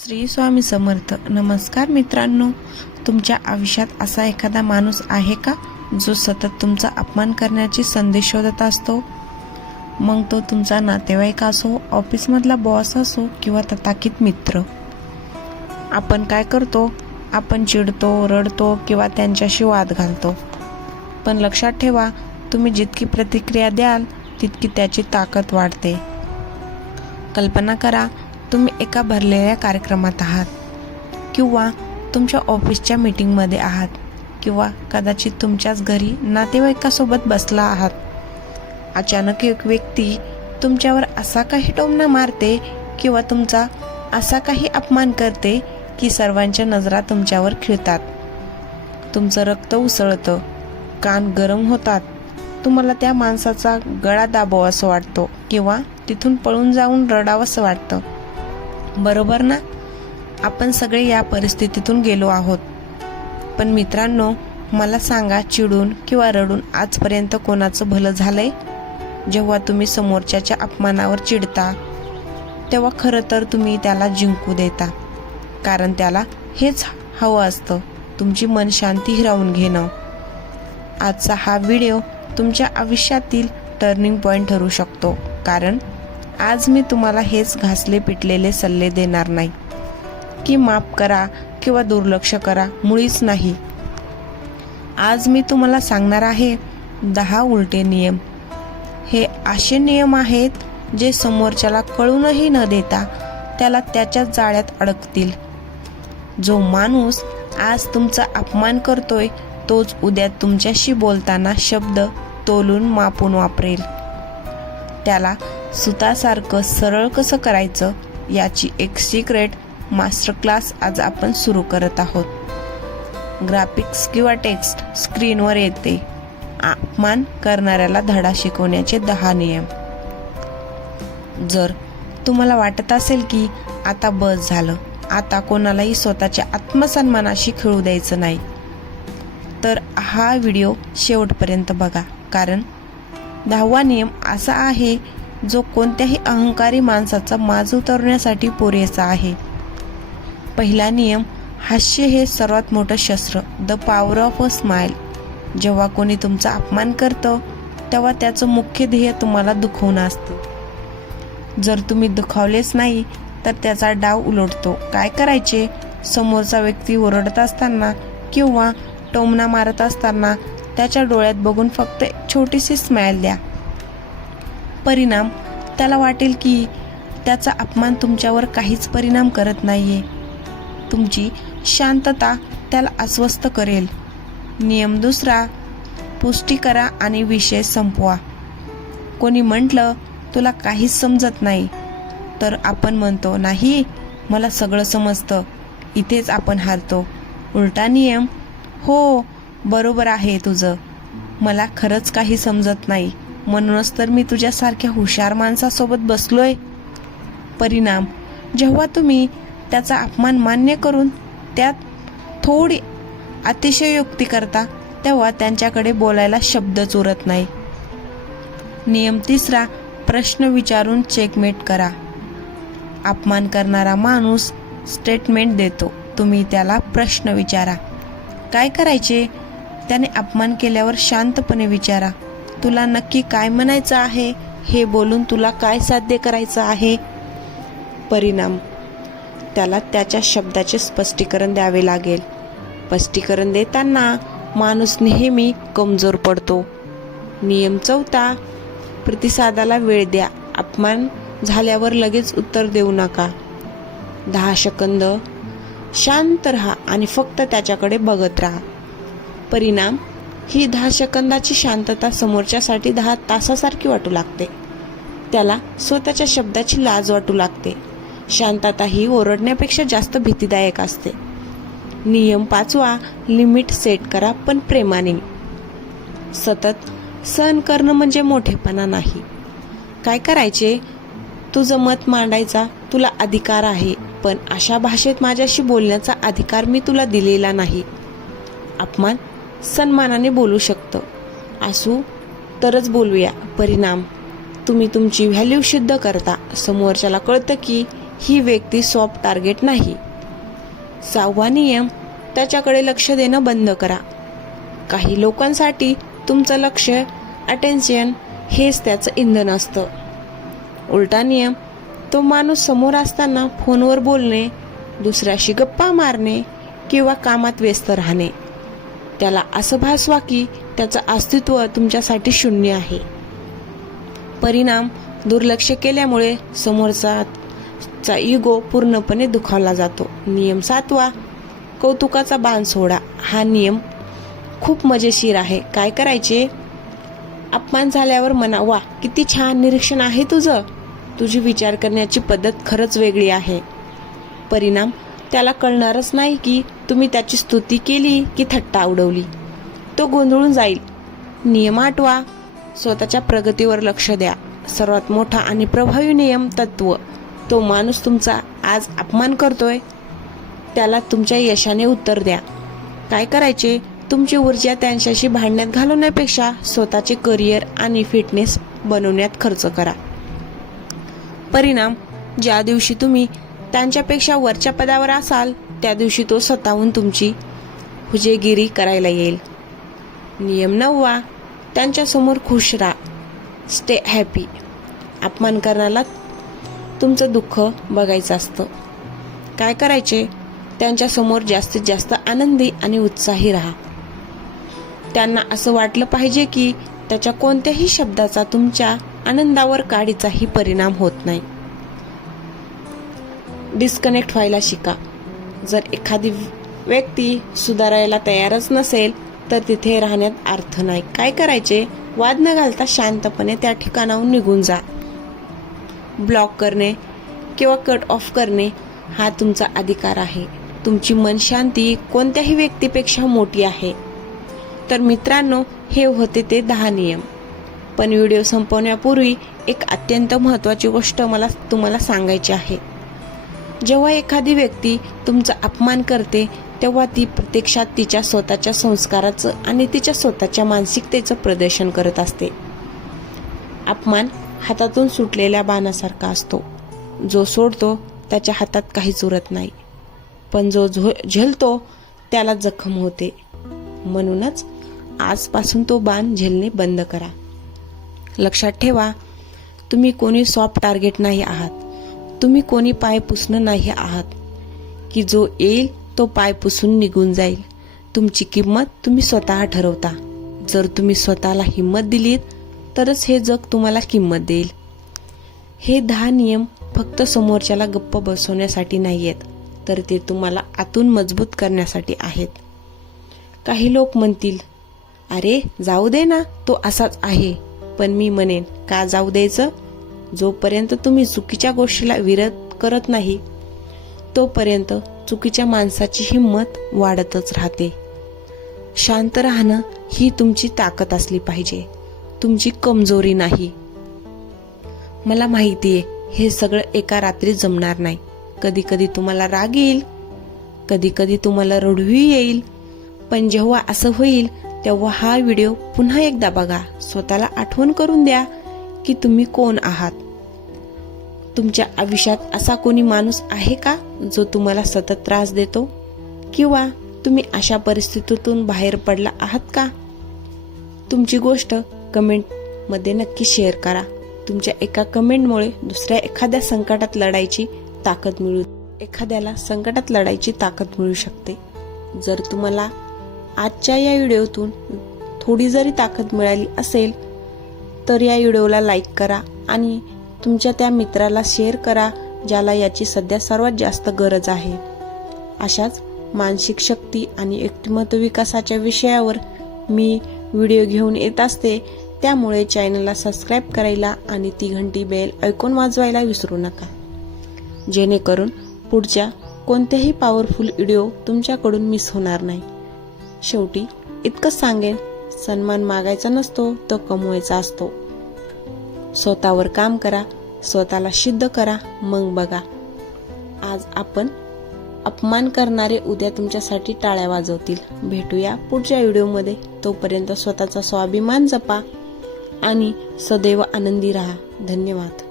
श्री स्वामी समर्थ. नमस्कार मित्रांनो, तुमच्या आयुष्यात असा एखादा माणूस आहे का जो सतत तुमचा अपमान करण्याची संधी शोधत असतो? मग तो तुमचा नातेवाईक असो, ऑफिसमधला बॉस असो किंवा तथाकथित मित्र. आपण काय करतो? आपण चिडतो, रडतो किंवा त्यांच्याशी वाद घालतो. पण लक्षात ठेवा, तुम्ही जितकी प्रतिक्रिया द्याल तितकी त्याची ताकद वाढते. कल्पना करा, तुम्ही एका भरलेल्या कार्यक्रमात आहात किंवा तुमच्या ऑफिसच्या मीटिंगमध्ये आहात किंवा कदाचित तुमच्याच घरी नातेवाईकासोबत बसला आहात. अचानक एक व्यक्ती तुमच्यावर असा काही टोमणा मारते किंवा तुमचा असा काही अपमान करते की सर्वांच्या नजरा तुमच्यावर खिळतात. तुमचं रक्त उसळतं, कान गरम होतात, तुम्हाला त्या माणसाचा गळा दाबावासा वाटतो किंवा तिथून पळून जाऊन रडावंसं वाटतं. बरोबर ना? आपण सगळे या परिस्थितीतून गेलो आहोत. पण मित्रांनो, मला सांगा, चिडून किंवा रडून आजपर्यंत कोणाचं भलं झालंय? जेव्हा तुम्ही समोरच्याच्या अपमानावर चिडता तेव्हा खरं तर तुम्ही त्याला जिंकू देता, कारण त्याला हेच हवं असतं, तुमची मनशांती हिरावून घेणं. आजचा हा व्हिडिओ तुमच्या आयुष्यातील टर्निंग पॉईंट ठरू शकतो, कारण आज मी तुम्हाला हेच घासले पिटलेले सल्ले देणार नाही की माफ करा किंवा दुर्लक्ष करा, मुळीच नाही. आज मी तुम्हाला सांगणार आहे 10 उलटे नियम. हे असे नियम आहेत जे समोरच्याला कळूनही न देता त्याला त्याच्या जाळ्यात अडकतील. जो माणूस आज तुमचा अपमान करतोय तोच उद्या तुमच्याशी बोलताना शब्द तोलून मापून वापरेल. त्याला सुतासारखं सरळ कसं करायचं याची एक सिक्रेट मास्टर क्लास आज आपण सुरू करत आहोत. ग्राफिक्स किंवा टेक्स्ट स्क्रीनवर येते. अपमान करणाऱ्याला धडा शिकवण्याचे 10 नियम. जर तुम्हाला वाटत असेल की आता बस झालं, आता कोणालाही स्वतःच्या आत्मसन्मानाशी खेळू द्यायचं नाही, तर हा व्हिडिओ शेवटपर्यंत बघा, कारण 10वा नियम असा आहे जो कोणत्याही अहंकारी माणसाचा माज उतरवण्यासाठी पुरेसा आहे. पहिला नियम, हास्य हे सर्वात मोठं शस्त्र. The power of a smile. जेव्हा कोणी तुमचा अपमान करतं तेव्हा त्याचं मुख्य ध्येय तुम्हाला दुखवणं असतं. जर तुम्ही दुखावलेच नाही तर त्याचा डाव उलटतो. काय करायचे? समोरचा व्यक्ती ओरडत असताना किंवा टोमणा मारत असताना त्याच्या डोळ्यात बघून फक्त एक छोटीशी स्माइल द्या. परिणाम, त्याला वाटेल की त्याचा अपमान तुमच्यावर काहीच परिणाम करत नाहीये. तुमची शांतता त्याला अस्वस्थ करेल. नियम दुसरा, पुष्टी करा आणि विषय संपवा. कोणी म्हटलं तुला काहीच समजत नाही, तर आपण म्हणतो नाही, मला सगळं समजतं. इथेच आपण हारतो. उलटा नियम, हो बरोबर आहे तुझं, मला खरंच काही समजत नाही, म्हणूनच तर मी तुझ्यासारख्या हुशार माणसासोबत बसलोय. परिणाम, जेव्हा तुम्ही त्याचा अपमान मान्य करून त्यात थोडी अतिशयोक्ती करता तेव्हा त्यांच्याकडे बोलायला शब्दच उरत नाही. नियम तिसरा, प्रश्न विचारून चेकमेट करा. अपमान करणारा माणूस स्टेटमेंट देतो, तुम्ही त्याला प्रश्न विचारा. काय करायचे? त्याने अपमान केल्यावर शांतपणे विचारा, तुला नक्की काय म्हणायचं आहे? हे बोलून तुला काय साध्य करायचं आहे? परिणाम, त्याला त्याच्या शब्दाचे स्पष्टीकरण द्यावे लागेल. स्पष्टीकरण देताना माणूस नेहमी कमजोर पडतो. नियम चौथा, प्रतिसादाला वेळ द्या. अपमान झाल्यावर लगेच उत्तर देऊ नका. 10 सेकंद शांत राहा आणि फक्त त्याच्याकडे बघत राहा. परिणाम, ही 10 सेकंदाची शांतता समोरच्यासाठी 10 तासासारखी वाटू लागते. त्याला स्वतःच्या शब्दाची लाज वाटू लागते. शांतता ही ओरडण्यापेक्षा जास्त भीतीदायक असते. नियम 5वा, लिमिट सेट करा पण प्रेमाने. सतत सहन करणं म्हणजे मोठेपणा नाही. काय करायचे? तुझं मत मांडायचा तुला अधिकार आहे, पण अशा भाषेत माझ्याशी बोलण्याचा अधिकार मी तुला दिलेला नाही. अपमान सन्मानाने बोलू शकतं, असू तरच बोलूया. परिणाम, तुम्ही तुमची व्हॅल्यू सिद्ध करता. समोरच्याला कळतं की ही व्यक्ती सॉफ्ट टार्गेट नाही. 6वा नियम, त्याच्याकडे लक्ष देणं बंद करा. काही लोकांसाठी तुमचं लक्ष, अटेन्शन हेच त्याचं इंधन असतं. उलटा नियम, तो माणूस समोर असताना फोनवर बोलणे, दुसऱ्याशी गप्पा मारणे किंवा कामात व्यस्त राहणे. त्याला असं भासवा की त्याचं अस्तित्व तुमच्यासाठी 0 आहे. परिणाम, दुर्लक्ष केल्यामुळे समोरचा इगो पूर्णपणे दुखावला जातो. नियम 7वा, कौतुकाचा बाण सोडा. हा नियम खूप मजेशीर आहे. काय करायचे? अपमान झाल्यावर म्हणा, वा किती छान निरीक्षण आहे तुझं, तुझी विचार करण्याची पद्धत खरंच वेगळी आहे. परिणाम, त्याला कळणारच नाही की तुम्ही त्याची स्तुती केली की थट्टा उडवली. तो गोंधळून जाईल. नियम 8वा, स्वतःच्या प्रगतीवर लक्ष द्या. सर्वात मोठा आणि प्रभावी नियम तत्व, तो माणूस तुमचा आज अपमान करतोय, त्याला तुमच्या यशाने उत्तर द्या. काय करायचे? तुमची ऊर्जा त्यांच्याशी भांडण्यात घालवण्यापेक्षा स्वतःचे करिअर आणि फिटनेस बनवण्यात खर्च करा. परिणाम, ज्या दिवशी तुम्ही त्यांच्यापेक्षा वरच्या पदावर असाल त्या दिवशी तो स्वतःहून तुमची हुजेगिरी करायला येईल. नियम 9वा, त्यांच्यासमोर खुश राहा. Stay happy. अपमान करण्याला तुमचं दुःख बघायचं असतं. काय करायचे? त्यांच्यासमोर जास्तीत जास्त आनंदी आणि उत्साही राहा. त्यांना असं वाटलं पाहिजे की त्याच्या कोणत्याही शब्दाचा तुमच्या आनंदावर काडीचाही परिणाम होत नाही. डिस्कनेक्ट व्हायला शिका. जर एखादी व्यक्ती सुधारायला तयारच नसेल तर तिथे राहण्यात अर्थ नाही. काय करायचे? वाद न घालता शांतपणे त्या ठिकाणाहून निघून जा. ब्लॉक करणे किंवा कट ऑफ करणे हा तुमचा अधिकार आहे. तुमची मनशांती कोणत्याही व्यक्तीपेक्षा मोठी आहे. तर मित्रांनो, हे होते ते 10 नियम. पण व्हिडिओ संपवण्यापूर्वी एक अत्यंत महत्त्वाची गोष्ट मला तुम्हाला सांगायची आहे. जेव्हा एखादी व्यक्ती तुमचा अपमान करते तेव्हा ती प्रत्यक्षात तिच्या स्वतःच्या संस्काराचं आणि तिच्या स्वतःच्या मानसिकतेचं प्रदर्शन करत असते. अपमान हातातून सुटलेल्या बाणासारखा असतो. जो सोडतो त्याच्या हातात काहीच उरत नाही, पण जो झेलतो त्याला जखम होते. म्हणूनच आजपासून तो बाण झेलणे बंद करा. लक्षात ठेवा, तुम्ही कोणी सॉफ्ट टार्गेट नाही आहात. तुम्ही कोणी पाय पुसणं नाही आहात की जो येईल तो पाय पुसून निघून जाईल. तुमची किंमत तुम्ही स्वतः ठरवता. जर तुम्ही स्वतःला हिंमत दिलीत तरच हे जग तुम्हाला किंमत देईल. हे 10 नियम फक्त समोरच्याला गप्प बसवण्यासाठी नाही आहेत, तर ते तुम्हाला आतून मजबूत करण्यासाठी आहेत. काही लोक म्हणतील, अरे जाऊ दे ना, तो असाच आहे. पण मी म्हणेन, का जाऊ द्यायचं? जोपर्यंत तुम्ही चुकीच्या गोष्टीला विरोध करत नाही तोपर्यंत चुकीच्या माणसाची हिंमत वाढतच राहते. शांत राहणं ही तुमची ताकद असली पाहिजे, तुमची कमजोरी नाही. मला माहितीये हे सगळं एका रात्रीत जमणार नाही. कधी कधी तुम्हाला राग येईल, कधी कधी तुम्हाला रडूही येईल. पण जेव्हा असं होईल तेव्हा हा व्हिडिओ पुन्हा एकदा बघा. स्वतःला आठवण करून द्या की तुम्ही कोण आहात. तुमच्या आयुष्यात असा कोणी माणूस आहे का जो तुम्हाला सतत त्रास देतो? किंवा तुम्ही अशा परिस्थितीतून बाहेर पडला आहात का? तुमची गोष्ट कमेंटमध्ये नक्की शेअर करा. तुमच्या एका कमेंटमुळे एखाद्याला संकटात लढायची ताकद मिळू शकते. जर तुम्हाला आजच्या या व्हिडिओतून थोडी जरी ताकद मिळाली असेल तर या व्हिडिओला लाईक करा आणि तुमच्या त्या मित्राला शेअर करा ज्याला याची सध्या सर्वात जास्त गरज आहे. अशाच मानसिक शक्ती आणि व्यक्तिमत्व विकासाच्या विषयावर मी व्हिडिओ घेऊन येत असते. त्यामुळे चॅनलला सबस्क्राईब करायला आणि ती घंटी बेल ऐकून वाजवायला विसरू नका, जेणेकरून पुढच्या कोणत्याही पॉवरफुल व्हिडिओ तुमच्याकडून मिस होणार नाही. शेवटी इतकंच सांगेन, सन्मान मागायचा नसतो, तो कमवायचा असतो. स्वतःवर काम करा, स्वतःला सिद्ध करा, मग बघा आज आपण अपमान करणारे उद्या तुमच्यासाठी टाळ्या वाजवतील. भेटूया पुढच्या व्हिडिओमध्ये. तोपर्यंत स्वतःचा स्वाभिमान जपा आणि सदैव आनंदी राहा. धन्यवाद.